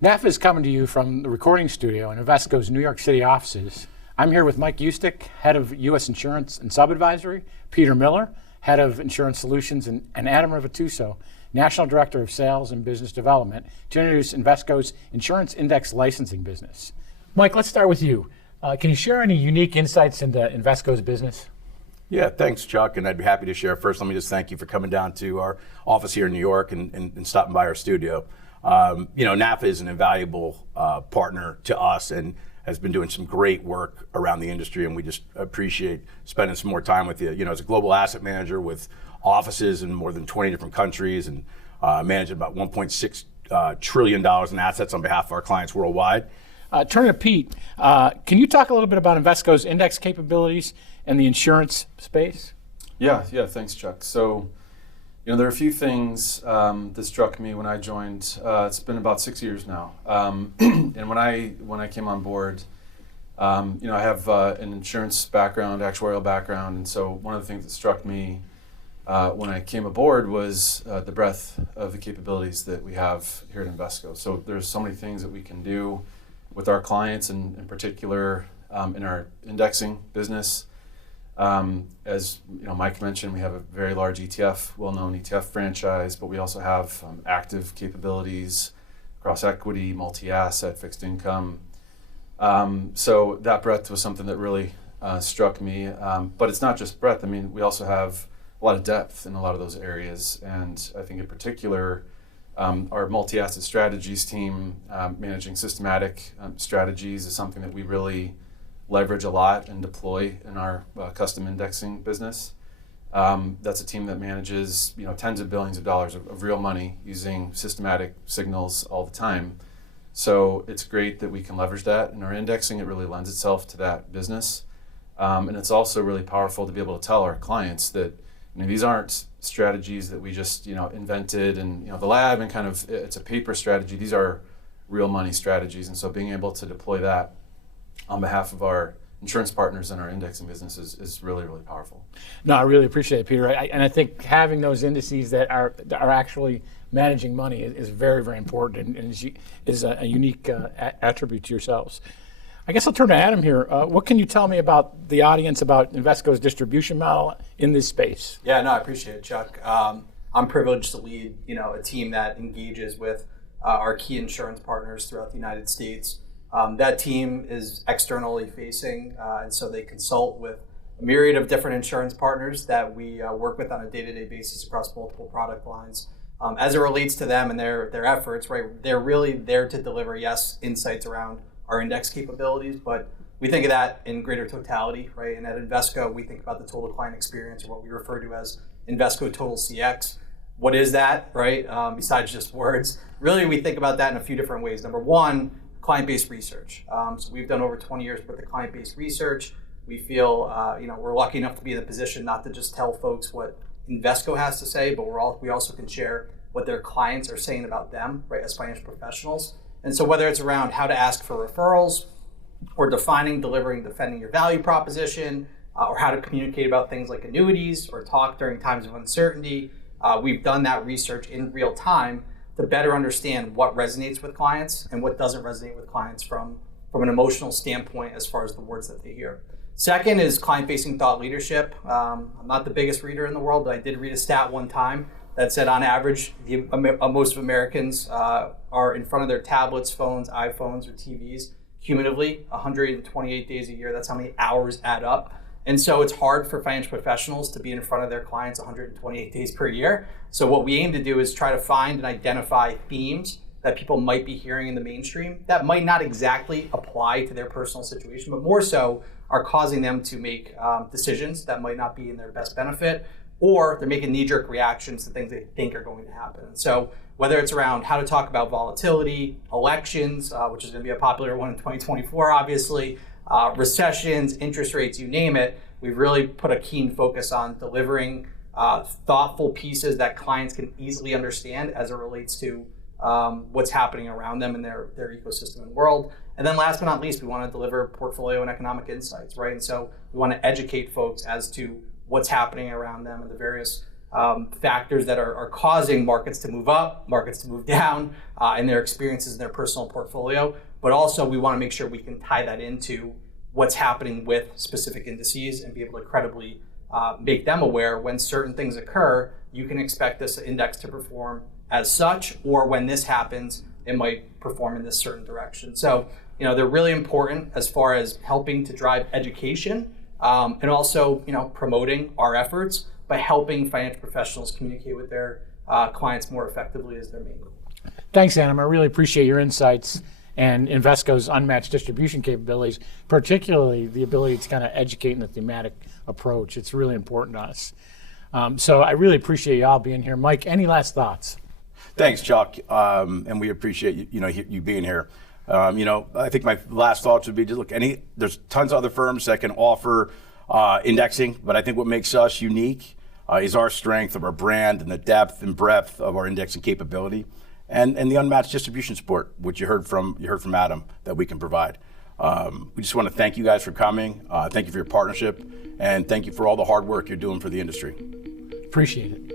NAFA is coming to you from the recording studio in Invesco's New York City offices. I'm here with Mike Eustic, Head of U.S. Insurance and Sub-Advisory, Peter Miller, Head of Insurance Solutions, and Adam Rivituso, National Director of Sales and Business Development, to introduce Invesco's Insurance Index Licensing business. Mike, let's start with you. Can you share any unique insights into Invesco's business? Yeah, thanks, Chuck, and I'd be happy to share. First, let me just thank you for coming down to our office here in New York and stopping by our studio. NAFA is an invaluable partner to us and has been doing some great work around the industry, and we just appreciate spending some more time with you. As a global asset manager with offices in more than 20 different countries and managing about $1.6 trillion in assets on behalf of our clients worldwide. Turning to Pete, can you talk a little bit about Invesco's index capabilities and the insurance space? Yeah, thanks, Chuck. So, there are a few things that struck me when I joined. It's been about 6 years now. And when I came on board, I have an insurance background, actuarial background, and so one of the things that struck me when I came aboard was the breadth of the capabilities that we have here at Invesco. So there's so many things that we can do with our clients, and in particular in our indexing business. As Mike mentioned, we have a very large ETF, well-known ETF franchise, but we also have active capabilities across equity, multi-asset, fixed income. So that breadth was something that really struck me. But it's not just breadth. I mean, we also have a lot of depth in a lot of those areas. And I think in particular, our multi-asset strategies team managing systematic strategies is something that we really leverage a lot and deploy in our custom indexing business. That's a team that manages tens of billions of dollars of real money using systematic signals all the time. So it's great that we can leverage that in our indexing. It really lends itself to that business. And it's also really powerful to be able to tell our clients that these aren't strategies that we just invented in the lab and kind of it's a paper strategy. These are real money strategies. And so being able to deploy that on behalf of our insurance partners and our indexing business is really, really powerful. No, I really appreciate it, Peter. And I think having those indices that are actually managing money is very, very important and is a unique attribute to yourselves. I guess I'll turn to Adam here. What can you tell me about the audience, about Invesco's distribution model in this space? Yeah, no, I appreciate it, Chuck. I'm privileged to lead a team that engages with our key insurance partners throughout the United States. That team is externally facing, and so they consult with a myriad of different insurance partners that we work with on a day-to-day basis across multiple product lines. As it relates to them and their efforts, right, they're really there to deliver, insights around our index capabilities, but we think of that in greater totality, right? And at Invesco, we think about the total client experience, or what we refer to as Invesco Total CX. What is that, right? Besides just words, really we think about that in a few different ways. Number one, client-based research. So we've done over 20 years worth of client-based research. We feel, we're lucky enough to be in the position not to just tell folks what Invesco has to say, but we also can share what their clients are saying about them, right, as financial professionals. And so whether it's around how to ask for referrals, or defining, delivering, defending your value proposition, or how to communicate about things like annuities, or talk during times of uncertainty, we've done that research in real time to better understand what resonates with clients and what doesn't resonate with clients from an emotional standpoint as far as the words that they hear. Second is client-facing thought leadership. I'm not the biggest reader in the world, but I did read a stat one time that said on average, most of Americans are in front of their tablets, phones, iPhones, or TVs cumulatively 128 days a year. That's how many hours add up. And so it's hard for financial professionals to be in front of their clients 128 days per year. So what we aim to do is try to find and identify themes that people might be hearing in the mainstream that might not exactly apply to their personal situation, but more so are causing them to make decisions that might not be in their best benefit, or they're making knee-jerk reactions to things they think are going to happen. And so whether it's around how to talk about volatility, elections, which is going to be a popular one in 2024, obviously, recessions, interest rates, you name it, we've really put a keen focus on delivering thoughtful pieces that clients can easily understand as it relates to what's happening around them in their ecosystem and world. And then last but not least, we want to deliver portfolio and economic insights, right? And so we want to educate folks as to what's happening around them and the various factors that are causing markets to move up, markets to move down, and their experiences in their personal portfolio. But also we want to make sure we can tie that into what's happening with specific indices and be able to credibly make them aware when certain things occur, you can expect this index to perform as such, or when this happens, it might perform in this certain direction. So, they're really important as far as helping to drive education and also, promoting our efforts by helping financial professionals communicate with their clients more effectively as their main goal. Thanks, Adam. I really appreciate your insights and Invesco's unmatched distribution capabilities, particularly the ability to kind of educate in the thematic approach. It's really important to us. So I really appreciate y'all being here. Mike, any last thoughts? Thanks, Chuck, and we appreciate you being here. I think my last thoughts would be to look. There's tons of other firms that can offer indexing, but I think what makes us unique is our strength of our brand and the depth and breadth of our indexing capability, and the unmatched distribution support, which you heard from Adam, that we can provide. We just want to thank you guys for coming. Thank you for your partnership, and thank you for all the hard work you're doing for the industry. Appreciate it.